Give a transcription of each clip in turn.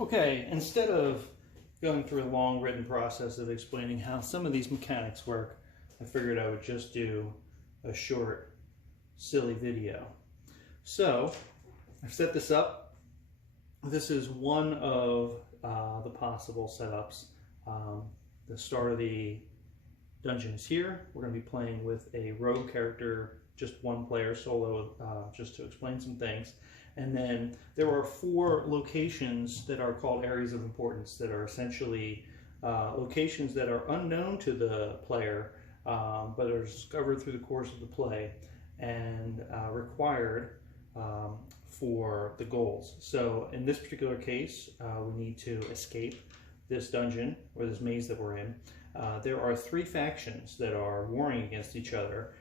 Okay, instead of going through a long written process of explaining how some of these mechanics work, I figured I would just do a short, silly video. So, I've set this up. This is one of the possible setups. The start of the dungeon is here. We're going to be playing with a rogue character, just one player solo, just to explain some things. And then there are 4 locations that are called areas of importance that are essentially locations that are unknown to the player, but are discovered through the course of the play and required for the goals. So in this particular case, we need to escape this dungeon or this maze that we're in. There are 3 factions that are warring against each other,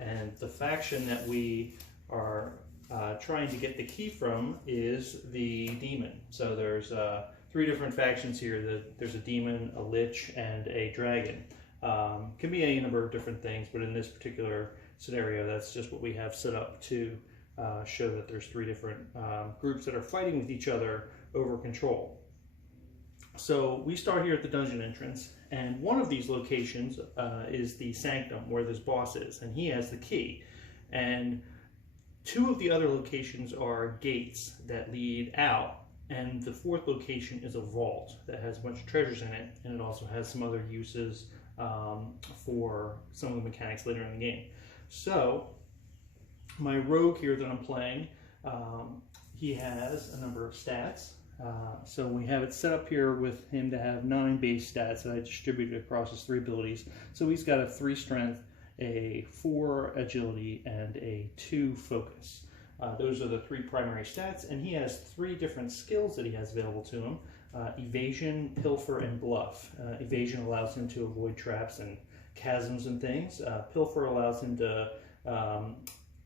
and the faction that we are trying to get the key from is the demon. So there's 3 different factions here. There's a demon, a lich, and a dragon. Can be any number of different things, but in this particular scenario, that's just what we have set up to show that there's 3 different groups that are fighting with each other over control. So we start here at the dungeon entrance, and one of these locations is the sanctum where this boss is, and he has the key. And 2 of the other locations are gates that lead out, and the 4th location is a vault that has a bunch of treasures in it, and it also has some other uses for some of the mechanics later in the game. So my rogue here that I'm playing, he has a number of stats. So we have it set up here with him to have 9 base stats that I distributed across his 3 abilities. So he's got a 3 strength, a 4 agility, and a 2 focus. Those are the 3 primary stats, and he has 3 different skills that he has available to him: evasion, pilfer, and bluff. Evasion allows him to avoid traps and chasms and things. Pilfer allows him to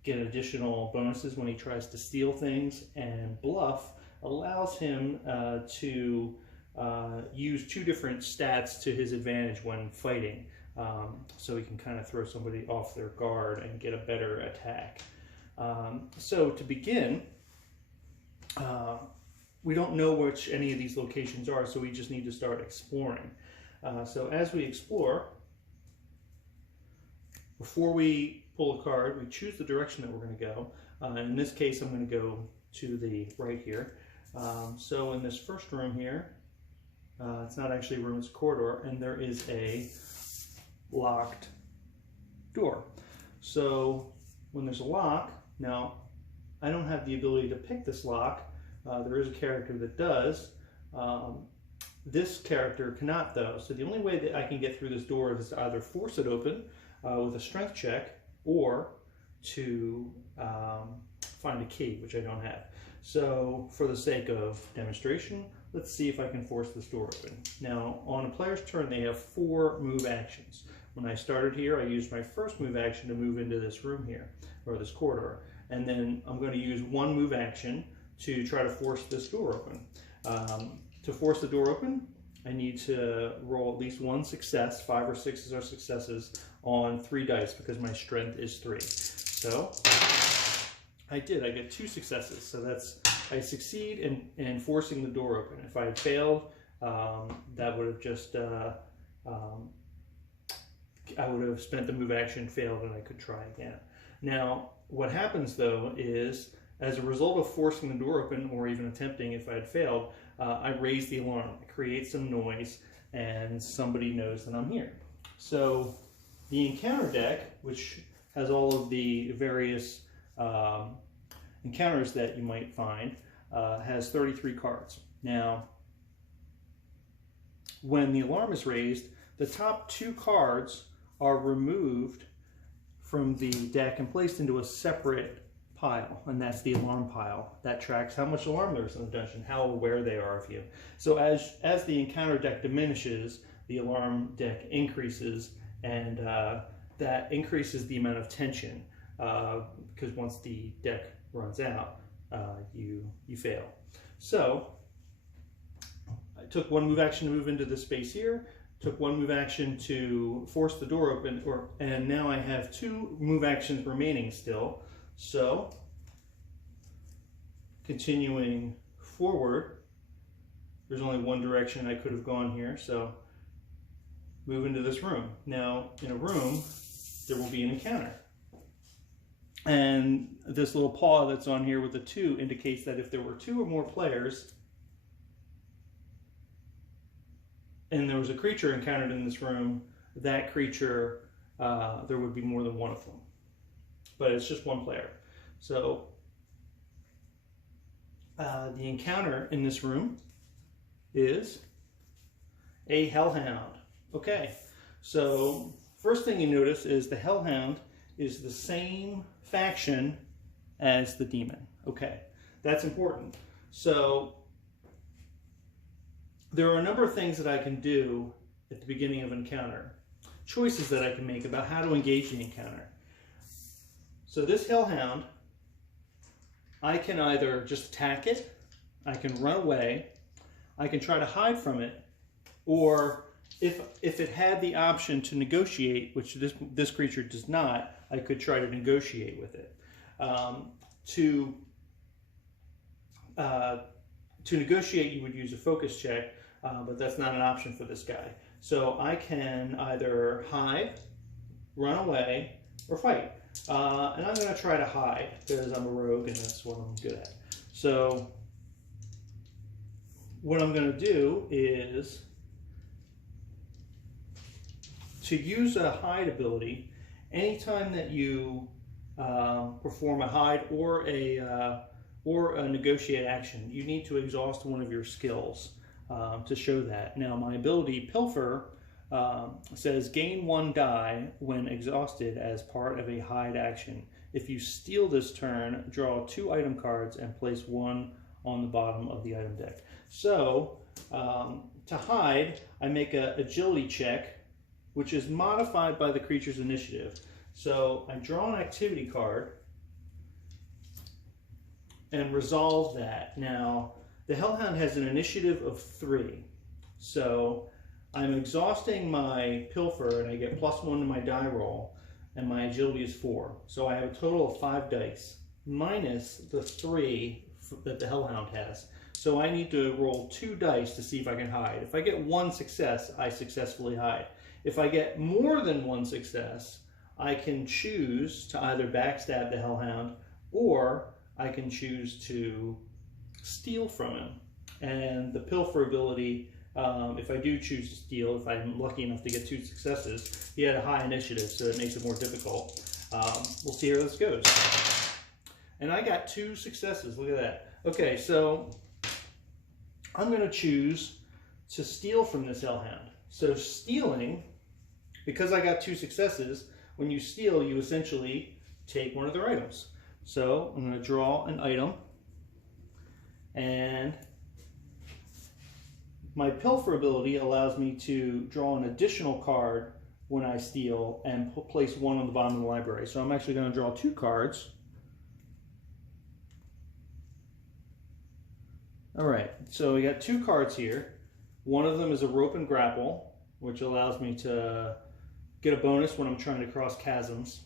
get additional bonuses when he tries to steal things, and bluff allows him to use 2 different stats to his advantage when fighting. So he can kind of throw somebody off their guard and get a better attack. So to begin, we don't know which any of these locations are, so we just need to start exploring. So as we explore, before we pull a card, we choose the direction that we're going to go. In this case, I'm going to go to the right here. So in this first room here, it's not actually a room, it's a corridor, and there is a locked door. So when there's a lock, now I don't have the ability to pick this lock. There is a character that does. This character cannot though. So the only way that I can get through this door is to either force it open with a strength check, or to find a key, which I don't have. So for the sake of demonstration, let's see if I can force this door open. Now on a player's turn, they have 4 move actions. When I started here, I used my first move action to move into this room here, or this corridor. And then I'm going to use 1 move action to try to force this door open. To force the door open, I need to roll at least 1 success. 5 or 6 are successes on 3 dice because my strength is 3. So I did. I get 2 successes. So that's, I succeed in forcing the door open. If I had failed, that would have just I would have spent the move action, failed, and I could try again. Now, what happens though is, as a result of forcing the door open, or even attempting if I had failed, I raise the alarm. I create some noise, and somebody knows that I'm here. So the encounter deck, which has all of the various encounters that you might find, has 33 cards. Now, when the alarm is raised, the top 2 cards are removed from the deck and placed into a separate pile, and that's the alarm pile. That tracks how much alarm there is in the dungeon, how aware they are of you. So as the encounter deck diminishes, the alarm deck increases, and that increases the amount of tension, because once the deck runs out, you fail. So I took 1 move action to move into this space here, took 1 move action to force the door open, and now I have 2 move actions remaining still. So continuing forward, There's only one direction I could have gone here, so move into this room. Now, in a room, there will be an encounter. And this little paw that's on here with the 2 indicates that if there were 2 or more players and there was a creature encountered in this room, that creature, there would be more than one of them. But it's just one player. So the encounter in this room is a Hellhound. Okay, so first thing you notice is the Hellhound is the same faction as the demon. Okay, that's important. So there are a number of things that I can do at the beginning of an encounter, choices that I can make about how to engage the encounter. So this Hellhound, I can either just attack it, I can run away, I can try to hide from it, or if it had the option to negotiate, which this creature does not, I could try to negotiate with it. To negotiate, you would use a focus check, but that's not an option for this guy. So I can either hide, run away, or fight. And I'm going to try to hide because I'm a rogue and that's what I'm good at. So what I'm going to do is to use a hide ability. Anytime that you perform a hide or a negotiate action, you need to exhaust one of your skills to show that. Now, my ability Pilfer says gain 1 die when exhausted as part of a hide action. If you steal this turn, draw 2 item cards and place 1 on the bottom of the item deck. So to hide, I make an agility check, which is modified by the creature's initiative. So I draw an activity card and resolve that. Now, the Hellhound has an initiative of 3. So I'm exhausting my Pilfer and I get +1 to my die roll, and my agility is 4. So I have a total of 5 dice, minus the 3 that the Hellhound has. So I need to roll 2 dice to see if I can hide. If I get 1 success, I successfully hide. If I get more than 1 success, I can choose to either backstab the Hellhound or I can choose to steal from him. And the Pilfer ability, if I do choose to steal, if I'm lucky enough to get 2 successes, he had a high initiative, so it makes it more difficult. We'll see how this goes. And I got 2 successes, look at that. Okay, so I'm going to choose to steal from this Hellhound. So stealing, because I got 2 successes, when you steal, you essentially take one of their items. So I'm going to draw an item, and my Pilfer ability allows me to draw an additional card when I steal and place 1 on the bottom of the library. So I'm actually going to draw 2 cards. All right, so we got 2 cards here. One of them is a rope and grapple, which allows me to get a bonus when I'm trying to cross chasms.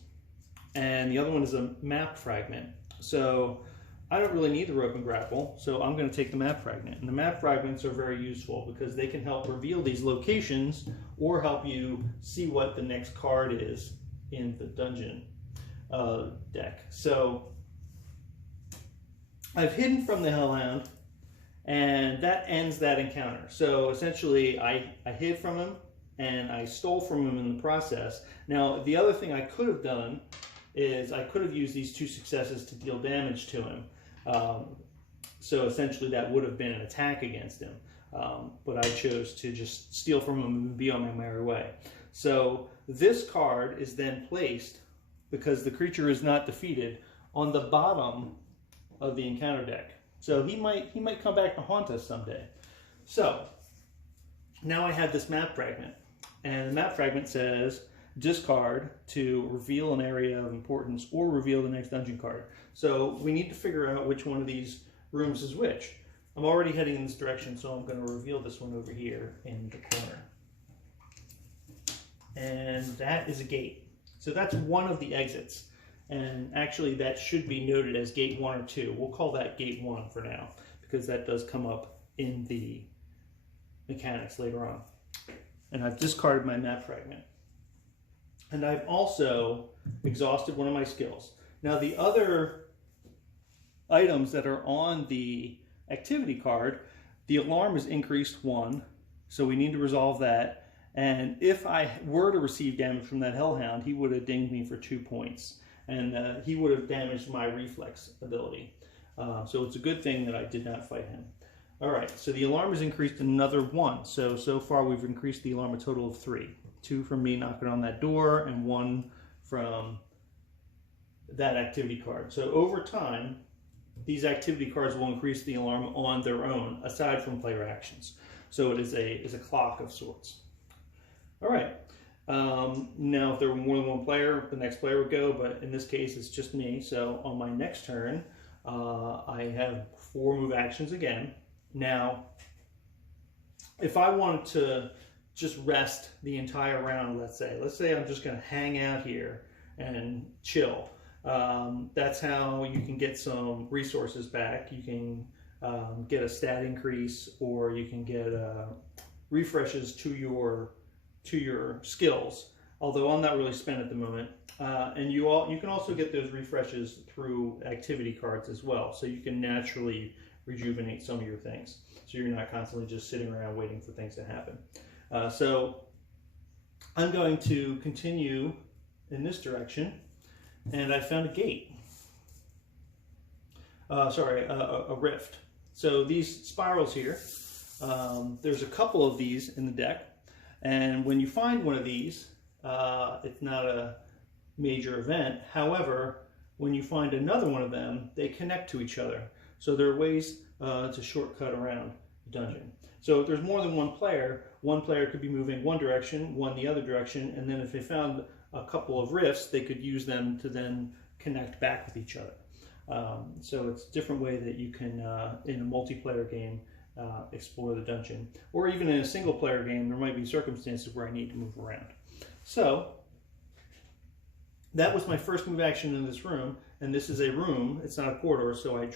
And the other one is a map fragment. So I don't really need the rope and grapple, so I'm going to take the map fragment. And the map fragments are very useful because they can help reveal these locations or help you see what the next card is in the dungeon deck. So I've hidden from the Hellhound, and that ends that encounter. So essentially I hid from him and I stole from him in the process. Now the other thing I could have done is I could have used these 2 successes to deal damage to him. So essentially that would have been an attack against him. But I chose to just steal from him and be on my merry way. So this card is then placed, because the creature is not defeated, on the bottom of the encounter deck. So he might come back to haunt us someday. So now I have this map fragment, and the map fragment says discard to reveal an area of importance or reveal the next dungeon card. So we need to figure out which one of these rooms is which. I'm already heading in this direction, so I'm going to reveal this one over here in the corner. And that is a gate. So that's one of the exits. And actually that should be noted as gate 1 or 2. We'll call that gate 1 for now, because that does come up in the mechanics later on. And I've discarded my map fragment. And I've also exhausted one of my skills. Now the other items that are on the activity card, the alarm is increased 1, so we need to resolve that. And if I were to receive damage from that Hellhound, he would have dinged me for 2 points. And he would have damaged my reflex ability. So it's a good thing that I did not fight him. All right, so the alarm is increased another 1. So far we've increased the alarm a total of 3. 2 from me knocking on that door and 1 from that activity card. So over time, these activity cards will increase the alarm on their own, aside from player actions. So it is a clock of sorts. All right. Now, if there were more than one player, the next player would go, but in this case, it's just me. So on my next turn, I have 4 move actions again. Now, if I wanted to just rest the entire round, let's say I'm just going to hang out here and chill. That's how you can get some resources back. You can get a stat increase, or you can get refreshes to your skills. Although I'm not really spent at the moment, and you can also get those refreshes through activity cards as well. So you can naturally rejuvenate some of your things, so you're not constantly just sitting around waiting for things to happen. So I'm going to continue in this direction. And I found a gate. A rift. So these spirals here, there's a couple of these in the deck. And when you find one of these, it's not a major event. However, when you find another one of them, they connect to each other. So there are ways to shortcut around the dungeon. So if there's more than one player could be moving one direction, one the other direction, and then if they found a couple of rifts, they could use them to then connect back with each other. So it's a different way that you can, in a multiplayer game, explore the dungeon. Or even in a single player game, there might be circumstances where I need to move around. So that was my first move action in this room, and this is a room, it's not a corridor, so I